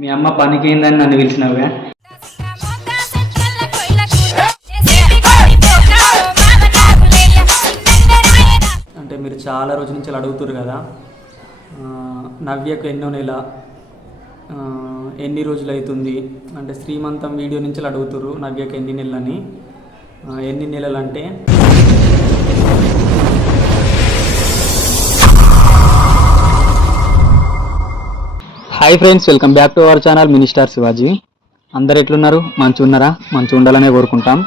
మీ అమ్మ పనికిందని నన్ను పిలిచినావుగా. అంటే మీరు చాలా రోజుల నుంచి అడుగుతారు కదా, నవ్యకు ఎన్నో నెల, ఎన్ని రోజులు అవుతుంది అంటే శ్రీమంతం వీడియో నుంచి అడుగుతారు నవ్యకు ఎన్ని నెలలని. ఎన్ని నెలలు అంటే hi friends, welcome back to our channel minister Shivaji. అందరు ఎట్లున్నారు? మంచిగా ఉన్నారా? మంచిగా ఉండాలనే కోరుకుంటాం.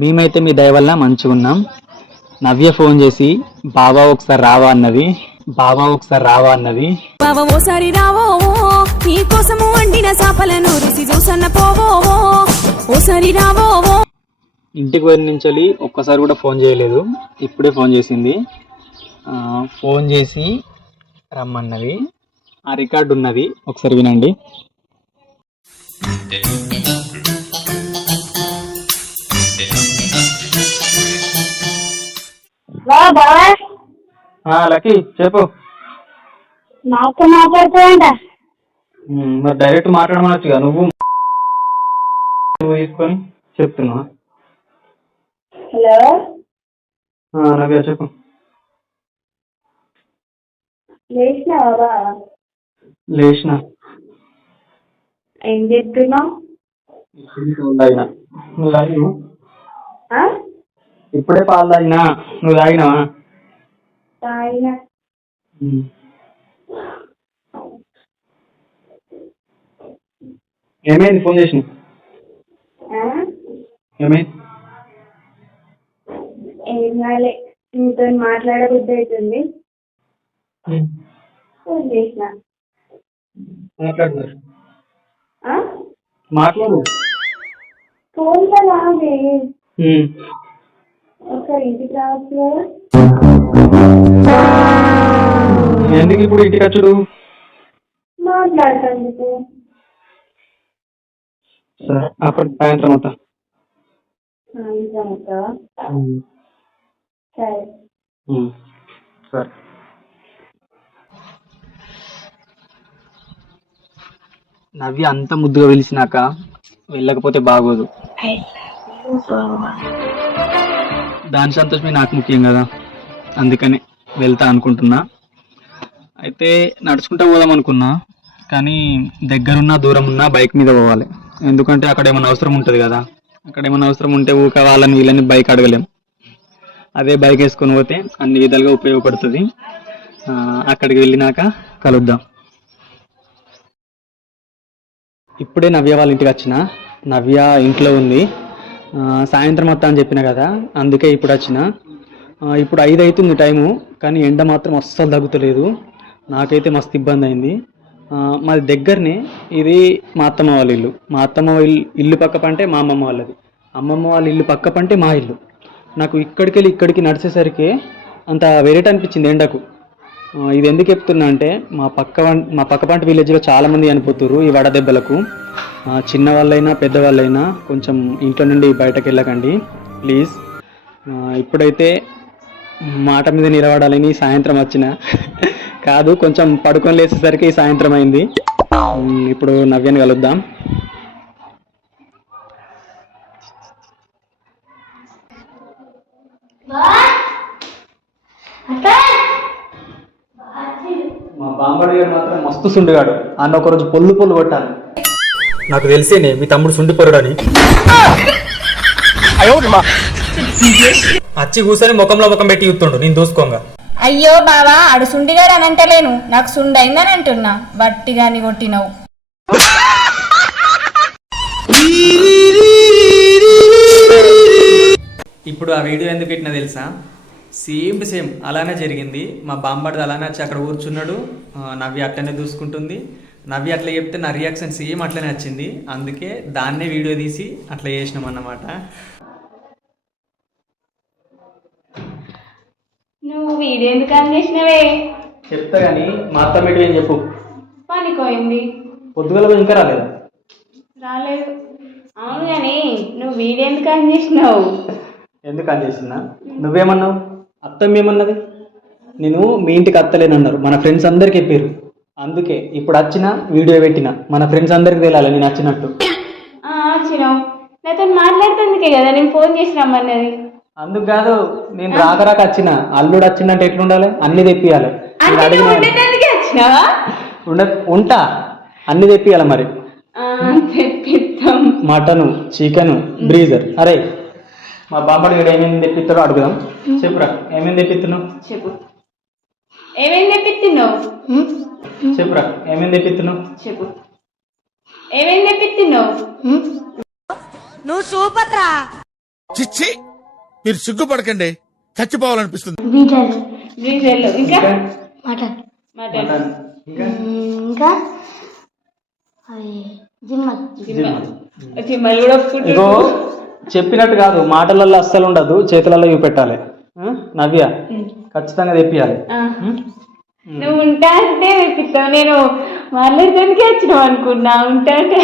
మేమైతే మీ దయ వల్ల మంచిగా ఉన్నాం. నవ్య ఫోన్ చేసి బాబా ఒకసారి రావా అన్నది. బాబా ఓసారి రావో, నీ కోసము వండిన చేపలను రుచి చూసన్న పోవో, ఓసారి రావో. ఇంటికి పోయిన నుంచి ఒక్కసారి కూడా ఫోన్ చేయలేదు. ఇప్పుడే ఫోన్ చేసింది. ఫోన్ చేసి రమ్మన్నది. ఆ రికార్డు ఉన్నది, ఒకసారి వినండి. లక్కీ చెప్పు. నాతో మాట్లాడుతావంట? మరి డైరెక్ట్ మాట్లాడమనొచ్చుగా. నువ్వు తీసుకొని చెప్తున్నా. హలో నవ్య చెప్పు. లేచినావా? లేచిన. ఏం చెప్తున్నావు? నువ్వు తాగినావు? ఇప్పుడే పాలు తాగినా. నువ్వు తాగినావా? తాగినా. ఏమైంది? ఫోన్ చేసిన ఏమైంది? ఏం కాలే, నీతో మాట్లాడబుద్ధి అవుతుంది, ఫోన్ చేసిన. మాట్లాడు. ఫోన్లో రాదే. ఒకసారి ఇంటికి రావచ్చు కదా. ఎందుకు ఇప్పుడు ఇంటికి వచ్చుడు? మాట్లాడుతుంది. సరే, అప్పుడు సాయంత్రం అవుతా. సాయంత్రం అవుతావా? సరే సరే. నవ్య అంత ముద్దుగా పిలిచినాక వెళ్ళకపోతే బాగోదు. దాని సంతోషమే నాకు ముఖ్యం కదా, అందుకని వెళ్తా అనుకుంటున్నా. అయితే నడుచుకుంటూ పోదాం అనుకున్నా, కానీ దగ్గరున్నా దూరం ఉన్నా బైక్ మీద పోవాలి. ఎందుకంటే అక్కడ ఏమైనా అవసరం ఉంటుంది కదా. అక్కడ ఏమైనా అవసరం ఉంటే ఊక వాళ్ళని వీళ్ళని బైక్ అడగలేం. అదే బైక్ వేసుకొని పోతే అన్ని విధాలుగా ఉపయోగపడుతుంది. అక్కడికి వెళ్ళినాక కలుద్దాం. ఇప్పుడే నవ్య వాళ్ళ ఇంటికి వచ్చిన. నవ్య ఇంట్లో ఉంది. సాయంత్రం వస్తా అని చెప్పిన కదా, అందుకే ఇప్పుడు వచ్చిన. ఇప్పుడు 5 అవుతుంది టైము, కానీ ఎండ మాత్రం అస్సలు తగ్గుతలేదు. నాకైతే మస్తు ఇబ్బంది అయింది. మాది దగ్గరనే. ఇది మా అత్తమ్మ వాళ్ళ ఇల్లు. మా అత్తమ్మ ఇల్లు పక్క పంటే మా అమ్మమ్మ వాళ్ళది. అమ్మమ్మ వాళ్ళ ఇల్లు పక్క పంటే మా ఇల్లు. నాకు ఇక్కడికి నడిచేసరికి అంత వెరైటీ అనిపించింది ఎండకు. ఇది ఎందుకు చెప్తున్నా అంటే, మా పక్క పంట విలేజ్లో చాలామంది చనిపోతున్నారు ఈ వడదెబ్బలకు. చిన్నవాళ్ళైనా పెద్దవాళ్ళైనా కొంచెం ఇంట్లో నుండి బయటకు వెళ్ళకండి ప్లీజ్. ఇప్పుడైతే మాట మీద నిలబడాలని సాయంత్రం వచ్చిన కాదు, కొంచెం పడుకొని లేచేసరికి సాయంత్రం అయింది. ఇప్పుడు నవ్యని కలుద్దాం. మా బాంబడి గారు మాత్రం మస్తు సుండిగాడు. అన్న ఒకరోజు పొల్లు కొట్టాను. నాకు తెలిసేనే మీ తమ్ముడు సుండిపొరుడని. అచ్చి కూర్చొని ముఖంలో ముఖం పెట్టి చూస్తుండు నేను దూసుకోంగా. అయ్యో బావా, అడు సుండిగాడు అని అంటలేను, నాకు సుండి అయిందని అంటున్నా. బట్టిగాని కొట్టినవు. ఇప్పుడు ఆ వీడియో ఎందుకు పెట్టినా తెలుసా? సేమ్ టు సేమ్ అలానే జరిగింది. మా బాంబడిది అలానే వచ్చి అక్కడ కూర్చున్నాడు. నవ్య అట్లనే చూసుకుంటుంది. నవ్య అట్లా చెప్తే నా రియాక్షన్ సేమ్ అట్లనే వచ్చింది. అందుకే దాన్నే వీడియో తీసి అట్లా చేసినాం అన్నమాట. నువ్వు వీడియో ఎందుకు ఆన్ చేసినవే? చెప్తా కానీ మా అత్త ఏం చెప్పు. పనిపోయింది. పొద్దుగల ఇంకా రాలేదు. అవును కానీ నువ్వు వీడియో ఎందుకు ఆన్ చేసినావు? ఎందుకు ఆన్ చేసినా? నువ్వేమన్నావు? అత్తమ్మ ఏమన్నది? నేను మీ ఇంటికి అత్తలేనన్నారు. మన ఫ్రెండ్స్ అందరికి చెప్పారు. అందుకే ఇప్పుడు వచ్చిన వీడియో పెట్టిన మన ఫ్రెండ్స్ అందరికి తెలియాలి నేను వచ్చినట్టు. వచ్చినావు నాతో మాట్లాడుతుందికే కదా నేను ఫోన్ చేసి రమ్మన్నది. అందుకు కాదు, నేను రాక రాక వచ్చిన. అల్లుడు వచ్చిందంటే ఎట్లుండాలి, అన్ని తెప్పియాలి. వచ్చినావా? ఉంటా, అన్ని తెప్పియాలి. మరి తెప్పిస్తాం. Mutton, chicken, Brezza. అరే మా బామ్మడి గడు ఏమేమి తెప్పిస్తాడో అడుగుదాం. చెప్పురా, ఏమేమి తెప్పిస్తున్నావు? చెప్పు, ఏమేమి తెప్పిస్తున్నావు? చెప్పురా, ఏమేమి తెప్పిస్తున్నావు? చెప్పు, ఏమేమి తెప్పిస్తున్నావు? నువ్వు సూపర్ రా. చిచ్చి, మీరు సిగ్గుపడకండి, చచ్చిపోవాలనిపిస్తుంది. బ్రీజర్లు ఇంకా మటన్ మటన్ ఇంకా అవి జిమ్మల్ చిమ్మలు కూడా ఇగో చెప్పినట్టు కాదు, మాటలలో అస్సలు ఉండదు, చేతులలో చూపెట్టాలి. నవ్య ఖచ్చితంగా తెప్పియాలి. నువ్వు ఉంటా అంటే తెప్పిస్తావు. నేను మాట్లాడటానికి వచ్చినావు అనుకున్నా. ఉంటా అంటే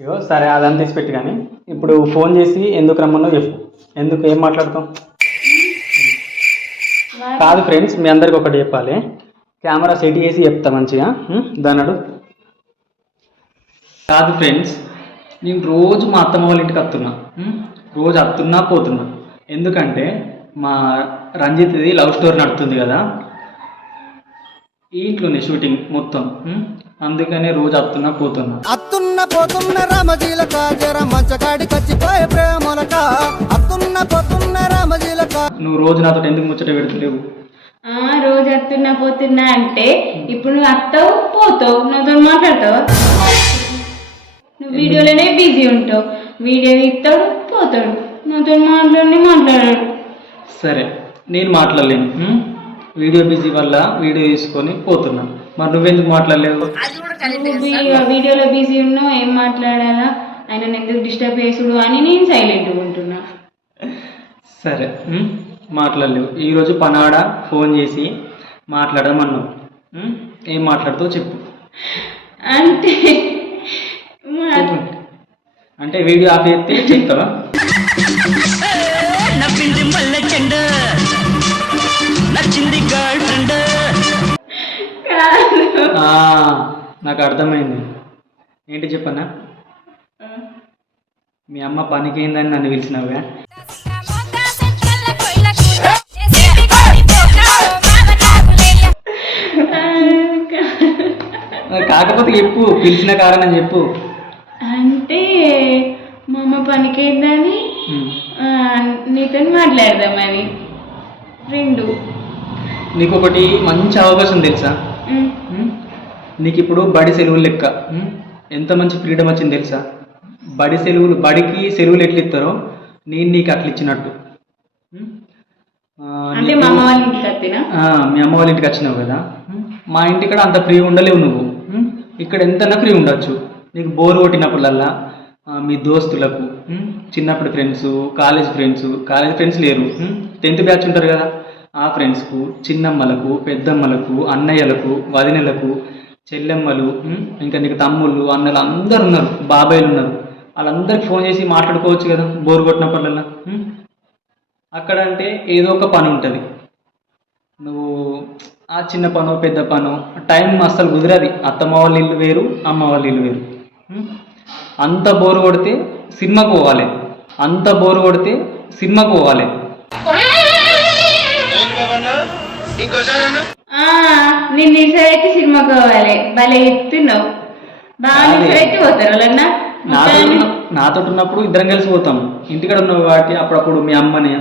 ఇగో సరే, అదంతా తీసి పెట్టి. కానీ ఇప్పుడు ఫోన్ చేసి ఎందుకు రమ్మన్నావు చెప్పు. ఎందుకు, ఏం మాట్లాడతాం? కాదు ఫ్రెండ్స్, మీ అందరికి ఒకటి చెప్పాలి. కెమెరా సెట్ చేసి చెప్తా మంచిగా. దానడు కాదు ఫ్రెండ్స్, నేను రోజు మా అత్తమ్మ వాళ్ళ ఇంటికి వస్తున్నా. రోజు వస్తున్నా పోతున్నా. ఎందుకంటే మా రంజిత్ది లవ్ స్టోరీ నడుస్తుంది కదా, ఈ ఇంట్లోనే షూటింగ్ మొత్తం. అందుకనే రోజు వస్తున్నా పోతున్నా. అత్తున్న పోతున్న రామజీలక జర మంచకాడి కచ్చిపోయే ప్రేమలక అత్తున్న పోతున్న రామజీలక. నువ్వు రోజు నాతో ఎందుకు ముచ్చట పెడుతులేవు? రోజు వస్తున్నా పోతున్నా అంటే ఇప్పుడు నువ్వు వస్తావు పోతావు, నాతో మాట్లాడతావు. నువ్వు వీడియోలోనే బిజీ ఉంటావు, వీడియో ఇస్తాడు పోతాడు, నాతో మాట్లాడాడు. సరే, నేను మాట్లాడలేను. వీడియో బిజీ వల్ల వీడియో తీసుకొని పోతున్నా. మరి నువ్వెందుకు మాట్లాడలేవు? వీడియోలో బిజీ ఉన్నావు, ఏం మాట్లాడాలా, ఆయన ఎందుకు డిస్టర్బ్ చేసుడు అని నేను సైలెంట్గా ఉంటున్నా. సరే, మాట్లాడలేవు. ఈరోజు పనాడ ఫోన్ చేసి మాట్లాడమన్నావు. ఏం మాట్లాడుతావు చెప్పు. అంటే అంటే వీడియో ఆఫ్ చేస్తే చెప్తావా? నాకు అర్థమైంది. ఏంటి చెప్పన్నా? మీ అమ్మ పనికిందని నన్ను పిలిచినావా? కాకపోతే చెప్పు, పిలిచిన కారణం చెప్పు. అంటే మా అమ్మ పనికిందని నీతో మాట్లాడదామని. రెండు నీకు ఒకటి మంచి అవకాశం తెలుసా? నీకు ఇప్పుడు బడి సెలవులు లెక్క. ఎంత మంచి ఫ్రీడమ్ వచ్చింది తెలుసా? బడి సెలవులు, బడికి సెలవులు ఎట్లా ఇస్తారో నేను నీకు అట్లా ఇచ్చినట్టు. అంటే మా అమ్మ వాళ్ళ ఇంటికి వచ్చినా? మీ అమ్మ వాళ్ళ ఇంటికి వచ్చినావు కదా, మా ఇంటి ఇక్కడ అంత ఫ్రీ ఉండలేవు నువ్వు. ఇక్కడ ఎంతన్నా ఫ్రీ ఉండొచ్చు. నీకు బోర్ కొట్టినప్పుడల్లా మీ దోస్తులకు, చిన్నప్పుడు ఫ్రెండ్స్, కాలేజ్ ఫ్రెండ్స్ లేరు, 10th బ్యాచ్ ఉంటారు కదా, ఆ ఫ్రెండ్స్కు, చిన్నమ్మలకు, పెద్దమ్మలకు, అన్నయ్యలకు, వదినలకు, చెల్లెమ్మలు, ఇంకా నీకు తమ్ముళ్ళు, అన్నలు అందరు ఉన్నారు, బాబాయిలు ఉన్నారు. వాళ్ళందరికి ఫోన్ చేసి మాట్లాడుకోవచ్చు కదా బోర్ కొట్టినప్పుడల్లా. అక్కడ అంటే ఏదో ఒక పని ఉంటుంది. నువ్వు ఆ చిన్న పనో పెద్ద పనో టైం అస్సలు కుదరది. అత్తమ్మ వాళ్ళ ఇల్లు వేరు, అమ్మ వాళ్ళ ఇల్లు వేరు. అంత బోరు కొడితే సినిమాకు పోవాలి. నేను నిసరైతే సినిమాకి పోవాలి. భలే ఎత్తున్నావు. బాగా నిసరైతే పోతారు వాళ్ళన్నా. నాతో ఉన్నప్పుడు ఇద్దరం కలిసి పోతాం. ఇంటికాడ ఉన్నావు కాబట్టి అప్పుడప్పుడు మీ అమ్మని,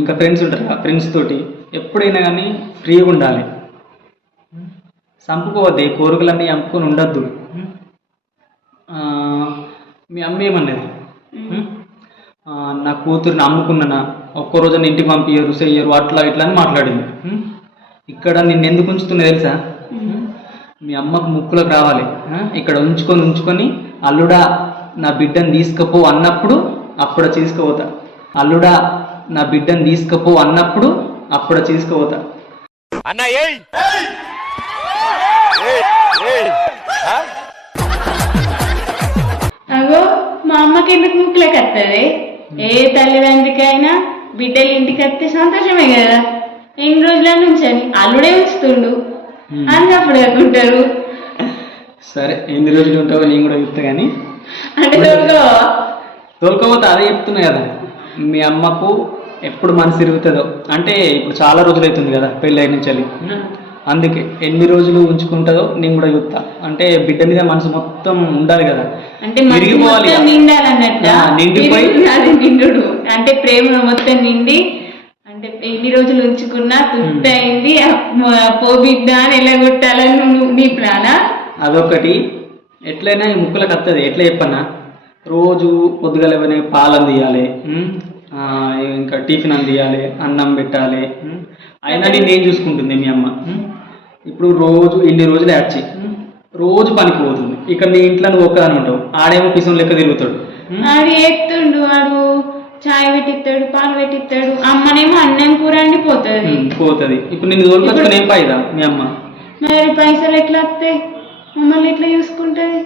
ఇంకా ఫ్రెండ్స్ ఉంటారు, ఫ్రెండ్స్ తోటి ఎప్పుడైనా కానీ ఫ్రీగా ఉండాలి. చంపుకోవద్దు, కోరికలన్నీ చంపుకొని ఉండద్దు. మీ అమ్మ ఏమన్నది? నా కూతురిని అమ్ముకున్నానా, ఒక్కరోజు ఇంటికి పంపించరు, చెయ్యరు, అట్లా ఇట్లా అని మాట్లాడింది. ఇక్కడ నిన్ను ఎందుకు ఉంచుతున్నా తెలుసా? మీ అమ్మకు ముక్కులకు రావాలి. ఇక్కడ ఉంచుకొని అల్లుడా నా బిడ్డను తీసుకపో అన్నప్పుడు అప్పుడు తీసుకుపోతా. అగో మా అమ్మకి ఎందుకు ముక్కులకు వస్తుంది? ఏ తల్లిదండ్రికైనా బిడ్డలు ఇంటికి వస్తే సంతోషమే కదా. ఎన్ని రోజుల నుంచి అని అల్లుడే ఉంచుతుండు అన్నప్పుడు అనుకుంటారు. సరే ఎన్ని రోజులు ఉంటావో నేను కూడా చెప్తా కానీ అంటే తోడుకో తోలుకోపోతే అదే చెప్తున్నా కదా, మీ అమ్మకు ఎప్పుడు మనసు తిరుగుతుందో, అంటే ఇప్పుడు చాలా రోజులు అవుతుంది కదా పెళ్ళి అయిన నుంచి, అందుకే ఎన్ని రోజులు ఉంచుకుంటుందో నేను కూడా చూస్తా. అంటే బిడ్డ మీద మనసు మొత్తం ఉండాలి కదా, అంటే మనసు విరిగిపోవాలి మొత్తం నిండాలన్నట్ట. నిండిపోయి అది నిండు అంటే ప్రేమ మొత్తం నిండి, అంటే ఎన్ని రోజులు ఉంచుకున్నా తృప్తి అయింది పో బిడ్డ అని ఎలా కొట్టాలని నీ ప్లానా? అదొకటి. ఎట్లయినా ఈ ముక్కులకు వస్తుంది. ఎట్లా చెప్పన్నా, రోజు పొద్దుగాల ఏమైనా పాలు అందియాలి, ఇంకా టిఫిన్ అందియాలి, అన్నం పెట్టాలి. అయినా నేను చూసుకుంటుంది మీ అమ్మ. ఇప్పుడు రోజు ఇన్ని రోజులే వచ్చి రోజు పనికి పోతుంది. ఇక్కడ నీ ఇంట్లో నువ్వు ఒక్కదాని ఉంటావు, ఆడేమో పిసం లెక్క తిరుగుతాడు. ఆడు ఎత్తుండు, వాడు చాయ్ పెట్టిస్తాడు, పాలు పెట్టిస్తాడు, అమ్మనేమో అన్నం కూర అండి పోతుంది. ఇప్పుడు నిన్ను తోలుకొచ్చుకుని ఏం పాయిదా మీ అమ్మ? మరి పైసలు ఎట్లా వస్తాయి? మమ్మల్ని ఎట్లా చూసుకుంటుంది?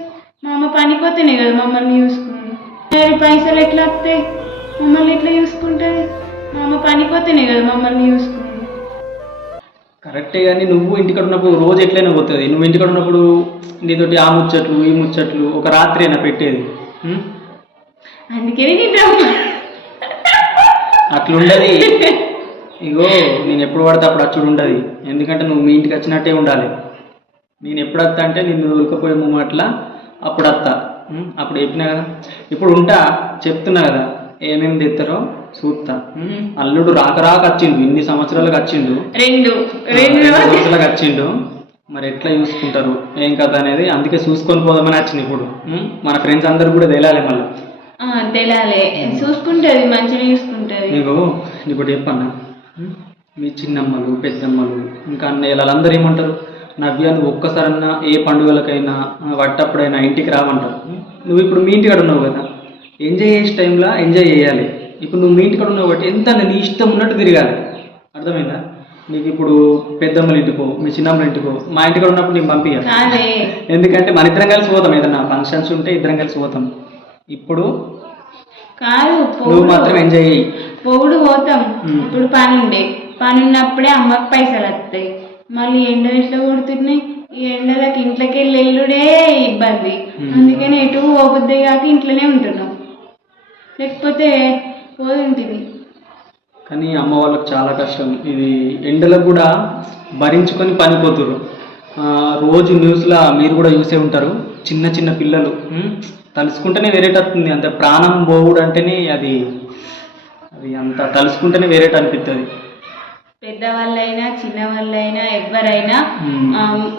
మా అమ్మ పనిపోతేనే కదా మమ్మల్ని చూసుకుంది. మరి పైసలు ఎట్లా వస్తాయి? మమ్మల్ని ఎట్లా చూసుకుంటుంది? మా అమ్మ పనిపోతేనే కదా మమ్మల్ని చూసుకుంది. కరెక్టే, కానీ నువ్వు ఇంటికాడ ఉన్నప్పుడు రోజు ఎట్లయినా పోతుంది. నువ్వు ఇంటికాడ ఉన్నప్పుడు నీతోటి ఆ ముచ్చట్లు ఈ ముచ్చట్లు ఒక రాత్రి అయినా పెట్టేది. అందుకే అట్లుండదు. ఇగో నేను ఎప్పుడు పడితే అప్పుడు అచ్చుడు ఉండదు. ఎందుకంటే నువ్వు మీ ఇంటికి వచ్చినట్టే ఉండాలి. నేను ఎప్పుడు వస్తా అంటే నిన్ను దొరికపోయే అట్లా అప్పుడు వస్తా. అప్పుడు చెప్పినా కదా, ఇప్పుడు ఉంటా చెప్తున్నా కదా, ఏమేమి తెస్తారో చూస్తా. అల్లుడు రాక వచ్చిండు, ఇన్ని సంవత్సరాలకు వచ్చిండు, రెండు సంవత్సరాలకు వచ్చిండు. మరి ఎట్లా చూసుకుంటారు ఏం కథ అనేది, అందుకే చూసుకొని పోదామని వచ్చింది. ఇప్పుడు మన ఫ్రెండ్స్ అందరు కూడా తెలియాలి, మళ్ళీ తెలియాలి. చూసుకుంటుంది, మంచిగా చూసుకుంటుంది. నీకు ఇప్పుడు చెప్పన్నా, మీ చిన్నమ్మలు పెద్దమ్మలు ఇంకా అన్నయ్యలు వాళ్ళందరూ ఏమంటారు, నవ్య నువ్వు ఒక్కసారన్నా ఏ పండుగలకైనా వట్టప్పుడైనా ఇంటికి రావంటారు. నువ్వు ఇప్పుడు మీ ఇంటికాడ ఉన్నావు కదా, ఎంజాయ్ చేసే టైంలో ఎంజాయ్ చేయాలి. ఇప్పుడు నువ్వు మీ ఇంటికాడ ఉన్నావు కాబట్టి ఎంత నీ ఇష్టం ఉన్నట్టు తిరగాలి. అర్థమైందా? నీకు ఇప్పుడు పెద్దమ్మల ఇంటికో మీ చిన్నమ్మల ఇంటికో మా ఇంటికాడ ఉన్నప్పుడు నేను పంపించాలి. ఎందుకంటే మన ఇద్దరం కలిసి పోతాం, ఏదన్నా ఫంక్షన్స్ ఉంటే ఇద్దరం కలిసి పోతాం. ఇప్పుడు కాదు, నువ్వు మాత్రం ఎంజాయ్ చేయి. పొగుడు పోతాం. ఇప్పుడు పని ఉన్నప్పుడే అమ్మకి పైసలు వస్తాయి. మళ్ళీ ఎండలు ఎట్లా కొడుతున్నాయి, ఈ ఎండలకి ఇంట్లోకి వెళ్ళి ఎల్లుడే ఇబ్బంది. అందుకని ఎటు పోబుద్ది కాక ఇంట్లోనే ఉంటున్నాం, లేకపోతే పోతుంటుంది. కానీ అమ్మ వాళ్ళకి చాలా కష్టం. ఇది ఎండలకు కూడా భరించుకొని పనిపోతున్నారు. రోజు న్యూస్లో మీరు కూడా చూసే ఉంటారు, చిన్న చిన్న పిల్లలు తలుసుకుంటేనే వేరేటట్టుంది. అంత ప్రాణం పోవుడు అంటేనే అది అంత తలుసుకుంటేనే వేరేట అనిపిస్తుంది. పెద్దవాళ్ళైనా చిన్నవాళ్ళైనా ఎవరైనా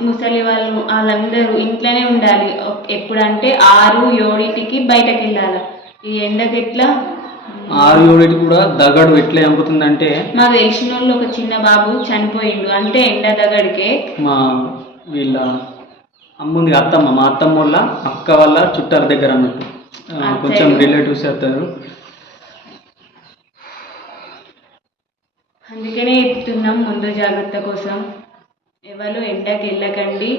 ముసలి వాళ్ళందరూ ఇంట్లోనే ఉండాలి. ఎప్పుడంటే 6-7 బయటకు వెళ్ళాలి. ఈ ఎండకి ఎట్లా 6-7 కూడా దగడు ఎట్లా చంపుతుందంటే, మాకు తెలిసిన వాళ్ళు ఒక చిన్న బాబు చనిపోయిండు అంటే ఎండ దగడికే. మా వీళ్ళ అమ్ముంది అత్తమ్మ, మా అత్తమ్మ వాళ్ళ అక్క వాళ్ళ చుట్టాల దగ్గర అన్నట్టు, కొంచెం రిలేటివ్స్ అవుతారు. అందుకనే చెప్తున్నాం, ముందు జాగ్రత్త కోసం ఎవరు ఎండకు వెళ్ళకండి,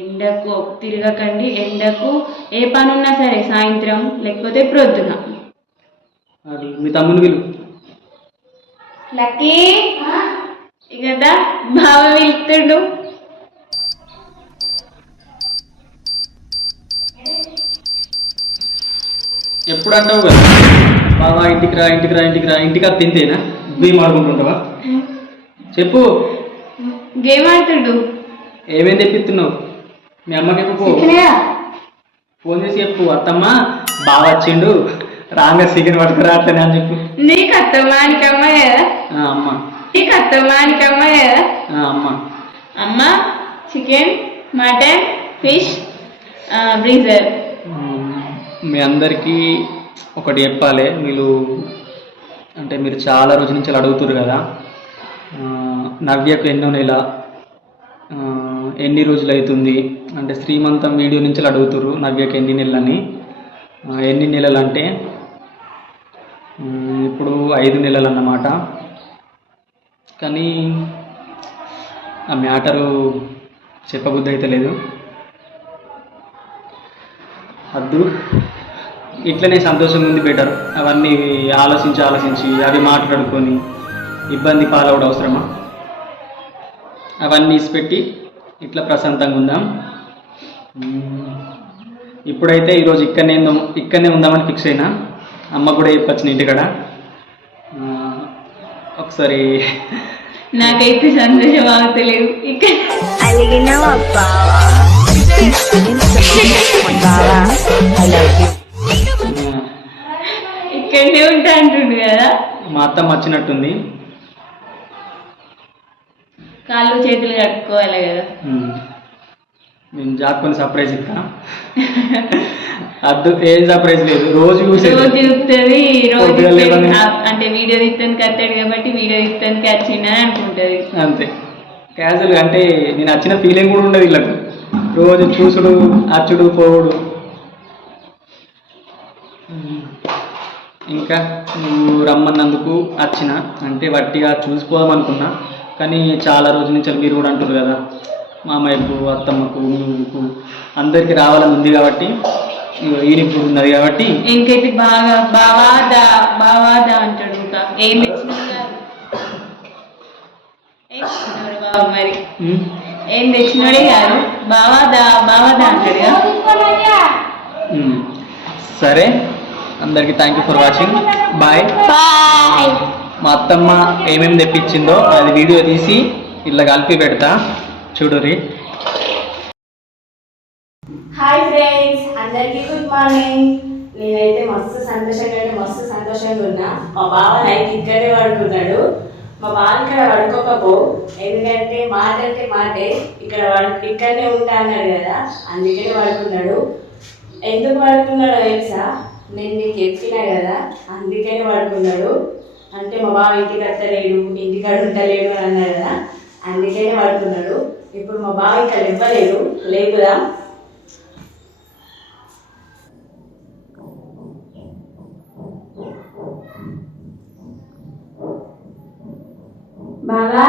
ఎండకు తిరగకండి. ఎండకు ఏ పని ఉన్నా సరే సాయంత్రం లేకపోతే ప్రొద్దున. మీ తమ్ముని వీళ్ళు లక్కీ కదా బావ వెళ్తుడు. ఎప్పుడు అంటావు కదా బాబా ఇంటికి రా ఇంటికి రా ఇంటికి రా, ఇంటికి అది తింతేనా గేమ్ ఆడుకుంటుంటావా? చెప్పు, గేమ్ ఆడుతుడు. ఏమేం తెప్పిస్తున్నావు మీ అమ్మకి? ఫోన్ చేసి చెప్పు, అత్తమ్మ బాగా వచ్చిండు రాగా చికెన్ పట్టుకురా అట్లనే అని చెప్పు. నీకు అత్తమ్మా నీకమ్మ కదా? అమ్మ నీకు అత్తమ్మా నీకమ్మ కదా? అమ్మ అమ్మ చికెన్, మటన్, ఫిష్, బ్రీజర్. మీ అందరికీ ఒకటి చెప్పాలి. మీరు చాలా రోజుల నుంచి అడుగుతున్నారు కదా, నవ్యకు ఎన్నో నెల ఎన్ని రోజులు అవుతుంది అంటే శ్రీమంతం వీడియో నుంచి అడుగుతున్నారు నవ్యకు ఎన్ని నెలలని. ఎన్ని నెలలు అంటే ఇప్పుడు 5 నెలలు అన్నమాట. కానీ ఆ మ్యాటరు చెప్పబుద్ధి అయితే లేదు. వద్దు, ఇట్లనే సంతోషంగా ఉంది బెటర్. అవన్నీ ఆలోచించి అవి మాట్లాడుకొని ఇబ్బంది పాలవడం అవసరమా? అవన్నీ ఇసిపెట్టి ఇట్లా ప్రశాంతంగా ఉందాం. ఇప్పుడైతే ఈరోజు ఇక్కడనే ఉందామని ఫిక్స్ అయినా. అమ్మ కూడా చెప్పొచ్చిన ఇంటికాడ. ఒకసారి నాకైతే సంతోషం ఆగలేదు. ఇక్కడనే ఉంటా అంటుండు కదా. మా అత్తమ్మ వచ్చినట్టుంది. కాళ్ళు చేతులు కట్టుకోవాలి కదా. నేను జాతకొని సర్ప్రైజ్ ఇస్తా. అద్దు ఏం సర్ప్రైజ్ లేదు, రోజు చూస్తుంది. రోజు అంటే వీడియో తీస్తానికి వస్తాడు కాబట్టి వీడియో తీస్తానికి వచ్చిందని అనుకుంటుంది అంతే. క్యాజువల్గా అంటే నేను వచ్చిన ఫీలింగ్ కూడా ఉండదు వీళ్ళకు. రోజు చూసుడు, అచ్చుడు, పోవుడు. ఇంకా నువ్వు రమ్మన్నందుకు వచ్చిన అంటే వట్టిగా చూసిపోదాం అనుకున్నా. కానీ చాలా రోజుల నుంచి మీరు కూడా అంటారు కదా, మామయ్యకు, అత్తమ్మకు, నువ్వుకు అందరికీ రావాలని ఉంది కాబట్టి ఈయనకి కూడా ఉన్నది కాబట్టి ఇంకైతే బాగా బావాదా అంటాడు. ఇంకా ఏం తెచ్చినాడు బాబు, మరి ఏం తెచ్చినాడే కాదు బావాదా అంటాడుగా. సరే, అందరికీ thank you for watching. Bye. మా అత్తమ్మ ఏమేమి తెప్పించిందో అది వీడియో తీసి ఇలా కలిపి పెడతా, చూడుర్రి. హాయ్ ఫ్రెండ్స్, అందరికీ గుడ్ మార్నింగ్. నేనైతే మస్తు సంతోషంగా ఉన్నా. మా బావ నైట్ ఇక్కడే పడుకున్నాడు. మా బావ ఇక్కడ పడుకోకపో, ఎందుకంటే మాట అంటే మాటే. ఇక్కడనే ఉంటా అన్నాడు కదా, అందుకనే పడుకున్నాడు. ఎందుకు పడుకున్నాడో తెలుసా? నేను నీకు చెప్పినా కదా, అందుకనే పడుకున్నాడు. అంటే మా బావ ఇంటికి వస్తలేడు, ఇంటికాడ ఉంటలేడు అని అన్నాడు కదా, అందుకనే పడుకున్నాడు. ఇప్పుడు మా బావ ఇక్కడ ఇవ్వలేడు, లేపుదాం. బావా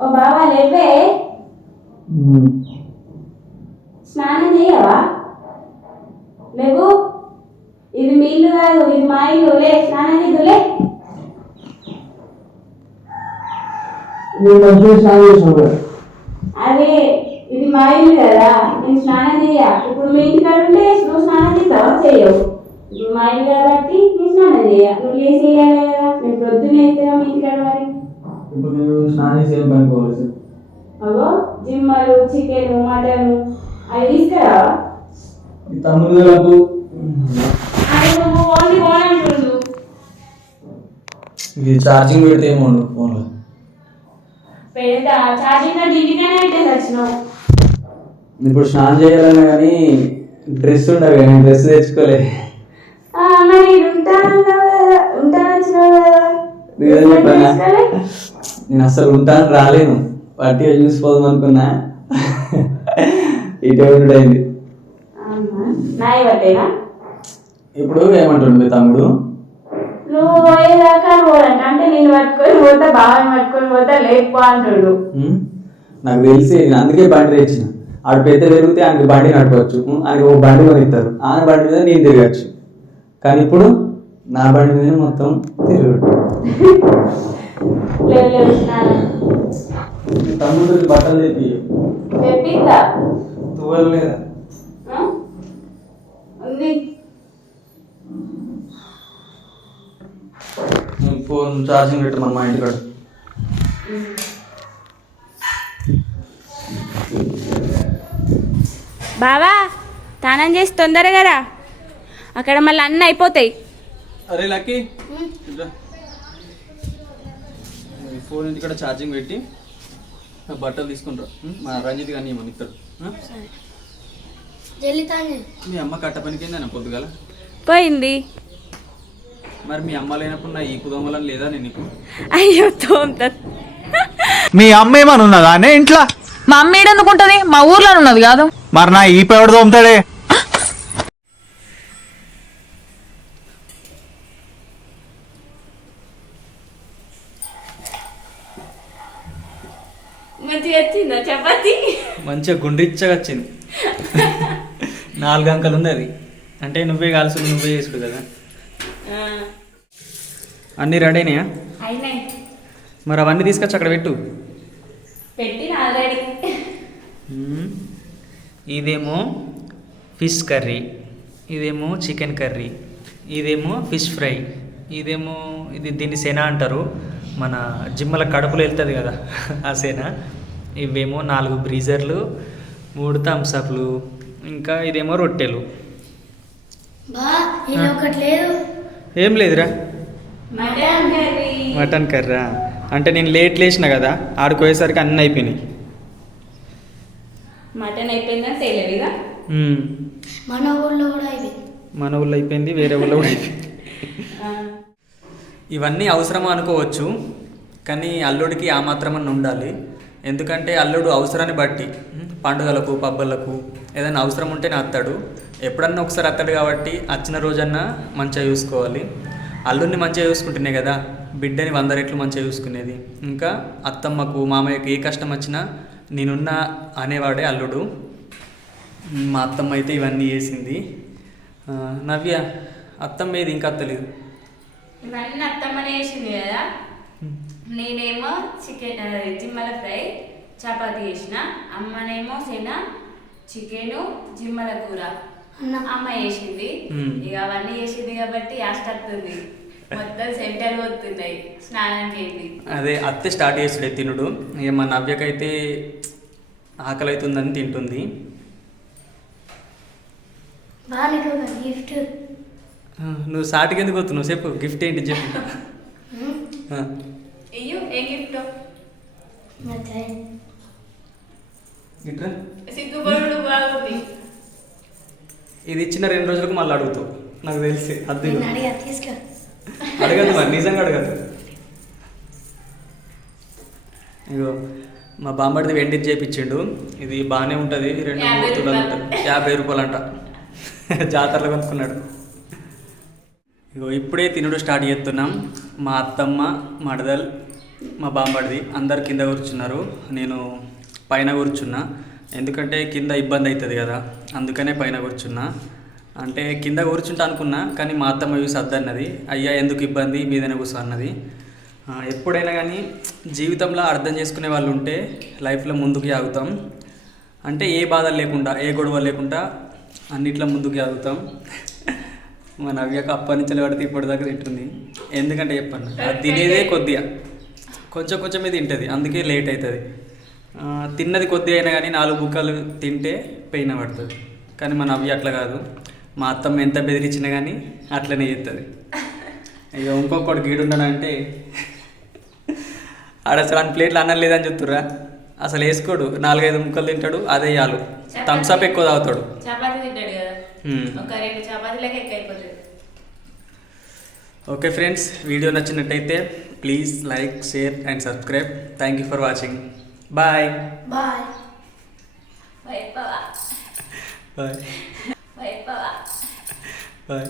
ఓ బావా, లేవే. స్నానం చేయవా? లేవు, ఇది మీ ఇల్లు కాదు, ఇది మా ఇల్లు. లే, స్నానం చేద్దులే. అదే, ఇది మా ఇల్లు కదా, నేను స్నానం చేయ. ఇప్పుడు మీ ఇంటికాడ ఉంటే నువ్వు స్నానం చేస్తావా? చేయవు. ఇప్పుడు మా ఇల్లు కాబట్టి నేను స్నానం చేయ. నువ్వు లేచి చేయాలి కదా. నేను ప్రొద్దున వేస్తావా మీ ఇంటికాడ? మరి అగో జిమ్మలు, చికెన్, మటన్ అవి తీసుకురావా? తమ్ముడు ఇది ఛార్జింగ్ పెడితే ఏమో ఫోన్లో పెడతా. ఛార్జింగ్ ఇంటికనే పెట్టేసి వచ్చినావు. ఇప్పుడు స్నానం చేయాలన్నా కానీ డ్రెస్ ఉండవు, కానీ డ్రెస్ తెచ్చుకోలే. మరి ఉంటాను వచ్చినావు కదా. నేను అసలు ఉంటాను రాలేను, పట్టిగా చూసిపోదాం అనుకున్నా. ఇటే అయింది. ఇప్పుడు ఏమంటుండు మీ తమ్ముడు? నువ్వు పోయేదాకా పోదంట, అంటే నేను పట్టుకొని పోతా, బాబాని పట్టుకొని పోతా, లేకపో అంటుడు. నాకు తెలిసి నేను అందుకే బండి తెచ్చిన. ఆడు పెద్ద పెరిగితే ఆయనకి బండి నడపవచ్చు, ఆయనకి ఒక బండి కొనిస్తారు, ఆయన బండి మీద నేను తిరగచ్చు. కానీ ఇప్పుడు నా బండి మీద మొత్తం తిరగడు. తమ్ముడు బట్టలు తెప్పిస్తా. తువ్వలు లేదా? ఉంది. ఫోన్ ఛార్జింగ్ పెట్టమని మా ఇంటికాడ. బావా, స్నానం చేసి తొందరగా రా, అక్కడ మళ్ళీ అన్నీ అయిపోతాయి. అరే లక్కీ, ఫోన్ ఇంటికాడ ఛార్జింగ్ పెట్టి బట్టలు తీసుకుంటారు. మా రంజిత్ కానీ మన ఇక్కడ మీ అమ్మ కట్ట పనికి ఏందన్న పొద్దుగాల పోయింది. మరి మీ అమ్మ లేనప్పుడు నా ఈ కుదమ్మలని లేదా నేను ఇప్పుడు? అయ్యో తోముతుంది. మీ అమ్మ ఏమని ఉన్నదా అనే ఇంట్లో? మా అమ్మ ఏడెందుకుంటది, మా ఊర్లో ఉన్నది కాదు. మరి నా ఈ పేవడు తోముతాడే. మంచిగా వచ్చిందా చపాతి? మంచిగా గుండ్రిచ్చగా వచ్చింది. 4 అంకలు ఉంది అది. అంటే నువ్వే కాల్చుడు, నువ్వే చేసుడు కదా. అన్నీ రెడీనాయా? అయినాయి. మరి అవన్నీ తీసుకొచ్చి అక్కడ పెట్టు. పెట్టిన ఆల్రెడీ. ఇదేమో ఫిష్ కర్రీ, ఇదేమో చికెన్ కర్రీ, ఇదేమో ఫిష్ ఫ్రై, ఇదేమో దీన్ని సెన అంటారు, మన జిమ్మల కడుపులో వెళ్తుంది కదా ఆ సెన. ఇవేమో 4 బ్రీజర్లు, 3 థమ్స్అప్లు, ఇంకా ఇదేమో రొట్టెలు. ఏం లేదురా, మటన్ కర్రీ. మటన్ కర్రా. అంటే నేను లేట్ లేచిన కదా, ఆడుకోయేసరికి అన్నీ అయిపోయినాయి. మటన్ అయిపోయిందని తేలేవిగా. మన ఊళ్ళో అయిపోయింది, వేరే ఊళ్ళో కూడా అయిపోయింది. ఇవన్నీ అవసరమా అనుకోవచ్చు, కానీ అల్లుడికి ఆ మాత్రమని ఉండాలి. ఎందుకంటే అల్లుడు అవసరాన్ని బట్టి పండుగలకు పబ్బలకు ఏదైనా అవసరం ఉంటేనే అత్తాడు. ఎప్పుడన్నా ఒకసారి అత్తాడు కాబట్టి వచ్చిన రోజన్నా మంచిగా చూసుకోవాలి. అల్లుడిని మంచిగా చూసుకుంటేనే కదా బిడ్డని 100 రెట్లు మంచిగా చూసుకునేది. ఇంకా అత్తమ్మకు మామయ్యకు ఏ కష్టం వచ్చినా నేనున్నా అనేవాడే అల్లుడు. మా అత్తమ్మ అయితే ఇవన్నీ చేసింది. నవ్య, అత్తమ్మ ఏది ఇంకా అత్తలేదు. ఇవన్నీ అత్తమ్మనే వేసింది కదా. నేనేమో చికెన్ జిమ్మల ఫ్రై చపాతీ చేసిన, అమ్మనేమో సెన చికెను జిమ్మల కూర అమ్మ చేసింది. ఇక అవన్నీ చేసింది కాబట్టి ఆస్తుంది, మొత్తం సెంటర్ పోతున్నాయి స్నానానికి వెళ్ళి. అదే అత్తే స్టార్ట్ చేసాడే తినుడు. ఇక మా నవ్యకైతే ఆకలి అవుతుందని తింటుంది. నువ్వు సాటికి ఎందుకు వస్తున్నావు? చెప్పు, గిఫ్ట్ ఏంటి చెప్పు. అయ్యో ఏం గిఫ్ట్? సిగ్గుపడు బాగుంది. ఇది ఇచ్చిన 2 రోజులకు మళ్ళీ అడుగుతావు, నాకు తెలిసి. అద్దె అడగద్దు మరి, నిజంగా అడగద్దు. ఇగో మా బామ్మడిది వెండిది చేయించిండు. ఇది బాగానే ఉంటుంది, 2-3 తులాలు ఉంటుంది, 50 రూపాయలు అంట. జాతరలో కొనుక్కున్నాడు. ఇగో ఇప్పుడే తినుడు స్టార్ట్ చేస్తున్నాం. మా అత్తమ్మ, మడదల్, మా బామ్మడిది అందరు కింద కూర్చున్నారు, నేను పైన కూర్చున్నా. ఎందుకంటే కింద ఇబ్బంది అవుతుంది కదా, అందుకనే పైన కూర్చున్నా. అంటే కింద కూర్చుంటా అనుకున్నా, కానీ మా అత్తమ్మ చూసి అద్దన్నది, అయ్యా ఎందుకు ఇబ్బంది, మీదనే కూర్చో అన్నది. ఎప్పుడైనా కానీ జీవితంలో అర్థం చేసుకునే వాళ్ళు ఉంటే లైఫ్లో ముందుకు సాగుతాం. అంటే ఏ బాధలు లేకుండా, ఏ గొడవ లేకుండా అన్నిట్లో ముందుకు సాగుతాం. మా నవ్యకు అప్పటి నుంచి పడితే ఇప్పటిదాకా తింటుంది. ఎందుకంటే చెప్పండి, అది తినేదే కొద్దిగా, కొంచెం కొంచెమే తింటుంది, అందుకే లేట్ అవుతుంది. తిన్నది కొద్దిగా అయినా కానీ 4 బుక్కలు తింటే పెయిన్ పడుతుంది. కానీ మా నవ్య అట్లా కాదు, మా అత్తమ్మ ఎంత బెదిరించినా కానీ అట్లనే చేస్తుంది. ఇక ఇంకొకటి గీడున్నాడంటే ఆడ అసలు 1 ప్లేట్లు అన్నం లేదని చెప్తుర్రా, అసలు వేసుకోడు, 4-5 ముక్కలు తింటాడు, అదే చాలు. థమ్స్అప్ ఎక్కువ తాగుతాడు. చపాతీ తింటాడు కదా, ఒక 2 చపాతీలకే ఎక్కువ అయిపోతుంది. ఓకే ఫ్రెండ్స్, వీడియో నచ్చినట్టయితే please like, share and subscribe. Thank you for watching. Bye bye bye bye bye.